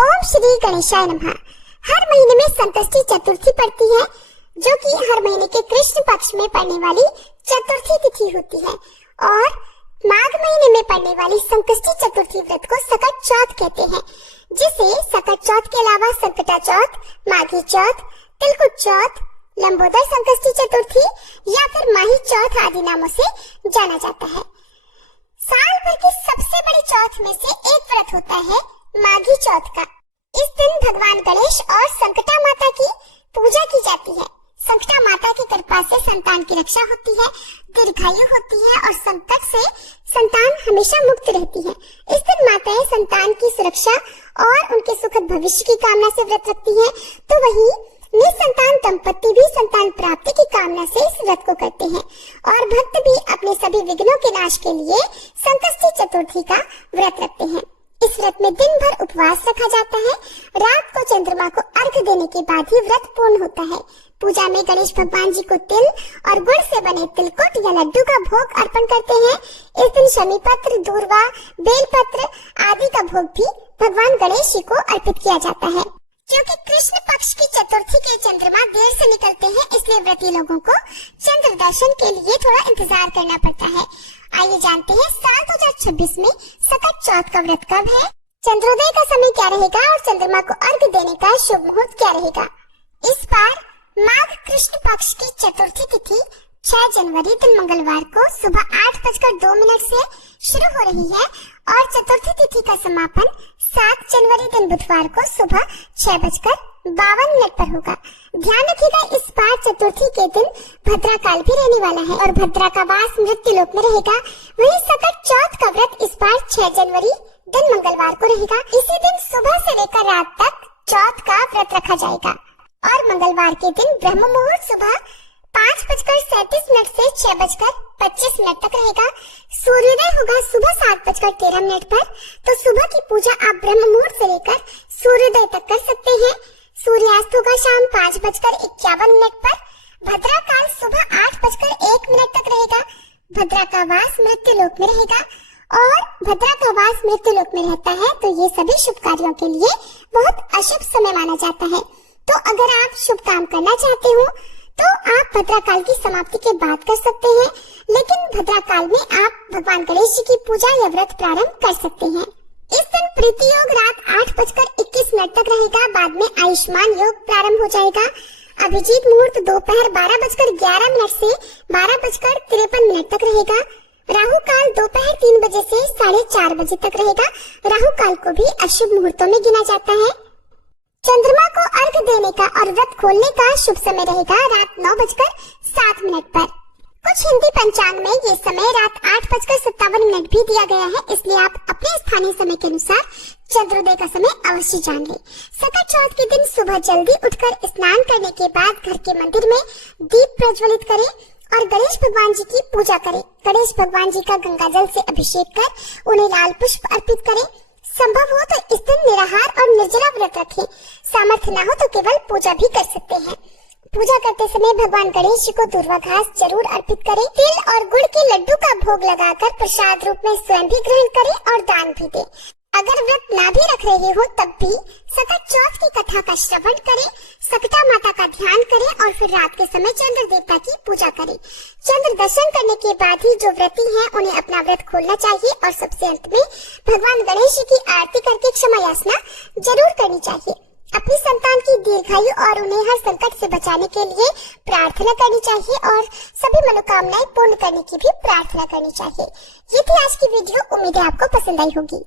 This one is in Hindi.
ओम श्री गणेशाय नमः। हर महीने में संकष्टी चतुर्थी पड़ती है, जो कि हर महीने के कृष्ण पक्ष में पड़ने वाली चतुर्थी तिथि होती है। और माघ महीने में पड़ने वाली संकष्टी चतुर्थी व्रत को सकट चौथ कहते हैं, जिसे सकट चौथ के अलावा संकटा चौथ, माघी चौथ, तिलकुट चौथ, लंबोदर संकष्टी चतुर्थी या फिर माही चौथ आदि नामों से जाना जाता है। साल भर की सबसे बड़ी चौथ में से एक व्रत होता है माघी चौथ का। इस दिन भगवान गणेश और संकटा माता की पूजा की जाती है। संकटा माता की कृपा से संतान की रक्षा होती है, दीर्घायु होती है और संकट से संतान हमेशा मुक्त रहती है। इस दिन माताएं संतान की सुरक्षा और उनके सुखद भविष्य की कामना से व्रत रखती हैं, तो वहीं निसंतान दंपति भी संतान प्राप्ति की कामना से इस व्रत को करते हैं। और भक्त भी अपने सभी विघ्नों के नाश के लिए संकष्टी चतुर्थी का व्रत रखते हैं। इस व्रत में दिन भर उपवास रखा जाता है। रात को चंद्रमा को अर्घ्य देने के बाद ही व्रत पूर्ण होता है। पूजा में गणेश भगवान जी को तिल और गुड़ से बने तिलकुट या लड्डू का भोग अर्पण करते हैं। इस दिन शमी पत्र, दूर्वा, बेलपत्र आदि का भोग भी भगवान गणेश जी को अर्पित किया जाता है। क्योंकि कृष्ण पक्ष की चतुर्थी के चंद्रमा देर से निकलते हैं, इसलिए व्रती लोगों को चंद्र दर्शन के लिए थोड़ा इंतजार करना पड़ता है। आइए जानते हैं साल 2026 में सकट चौथ का व्रत कब है, चंद्रोदय का समय क्या रहेगा और चंद्रमा को अर्घ्य देने का शुभ मुहूर्त क्या रहेगा। इस बार माघ कृष्ण पक्ष की चतुर्थी तिथि 6 जनवरी दिन मंगलवार को सुबह 8:02 से शुरू हो रही है और चतुर्थी तिथि का समापन 7 जनवरी दिन बुधवार को सुबह 6:52 पर होगा। ध्यान रखिएगा, इस बार चतुर्थी के दिन भद्रा काल भी रहने वाला है और भद्रा का वास मृत्यु लोक में रहेगा। वहीं सकट चौथ का व्रत इस बार 6 जनवरी दिन मंगलवार को रहेगा। इसी दिन सुबह से लेकर रात तक चौथ का व्रत रखा जाएगा और मंगलवार के दिन ब्रह्म मुहूर्त सुबह 5:37 से 6:25 तक रहेगा। सूर्योदय होगा सुबह 7:13 पर। तो सुबह की पूजा आप ब्रह्म मुहूर्त से लेकर सूर्योदय तक कर सकते हैं। सूर्यास्त होगा शाम 5:51 पर। भद्रा काल सुबह 8:01 तक रहेगा। भद्रा का वास मृत्यु लोक में रहेगा और भद्रा का वास मृत्यु लोक में रहता है, तो ये सभी शुभ कार्यों के लिए बहुत अशुभ समय माना जाता है। तो अगर आप शुभ काम करना चाहते हो तो आप भद्रा काल की समाप्ति के बाद कर सकते हैं, लेकिन भद्रा काल में आप भगवान गणेश जी की पूजा या व्रत प्रारंभ कर सकते हैं। इस दिन प्रीति योग रात 8:21 तक रहेगा। बाद में आयुष्मान योग प्रारंभ हो जाएगा। अभिजीत मुहूर्त दोपहर 12:11 से 12:53 तक रहेगा। राहु काल दोपहर 3 बजे से 4:30 बजे तक रहेगा। राहु काल को भी अशुभ मुहूर्तों में गिना जाता है। चंद्रमा को अर्घ्य देने का और व्रत खोलने का शुभ समय रहेगा रात 9:07 पर। कुछ हिंदी पंचांग में ये समय रात 8:57 भी दिया गया है, इसलिए आप अपने स्थानीय समय के अनुसार चंद्रोदय का समय अवश्य जान लें। सकट चौथ के दिन सुबह जल्दी उठकर स्नान करने के बाद घर के मंदिर में दीप प्रज्वलित करें और गणेश भगवान जी की पूजा करें। गणेश भगवान जी का गंगा जल से अभिषेक कर उन्हें लाल पुष्प अर्पित करें। संभव हो तो इस दिन निराहार और निर्जला व्रत रखें। सामर्थ्य न हो तो केवल पूजा भी कर सकते हैं। पूजा करते समय भगवान गणेश जी को दूर्वा घास जरूर अर्पित करें। तिल और गुड़ के लड्डू का भोग लगाकर प्रसाद रूप में स्वयं भी ग्रहण करें और दान भी दें। अगर व्रत ना भी रख रहे हो तब भी सकट चौथ की कथा का श्रवण करें, सकटा माता का ध्यान करें और फिर रात के समय चंद्र देवता की पूजा करें। चंद्र दर्शन करने के बाद ही जो व्रती हैं उन्हें अपना व्रत खोलना चाहिए और सबसे अंत में भगवान गणेश जी की आरती करके क्षमा याचना जरूर करनी चाहिए। अपनी संतान की दीर्घायु और उन्हें हर संकट से बचाने के लिए प्रार्थना करनी चाहिए और सभी मनोकामनाएं पूर्ण करने की भी प्रार्थना करनी चाहिए। ये थी आज की वीडियो। उम्मीद है आपको पसंद आई होगी।